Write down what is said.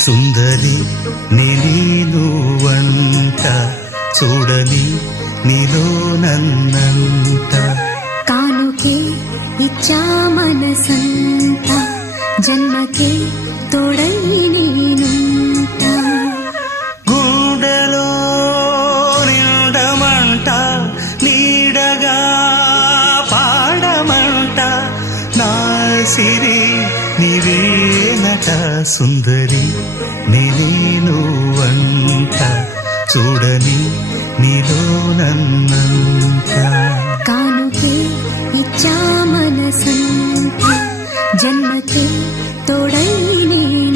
సుందరి నేను వంట చూడని నీలో నన్నంట కానుకే ఇచ్చా మనసంత జన్మకే తోడై నేనుంట గుండెలో నిండమంట నీడగా పాడమంట నా సిరి నీవేనట సుందరి నేను వంట చూడని నీలో నన్నంత కానుకే ఇచ్చా మనసంత జన్మకే తోడై నేను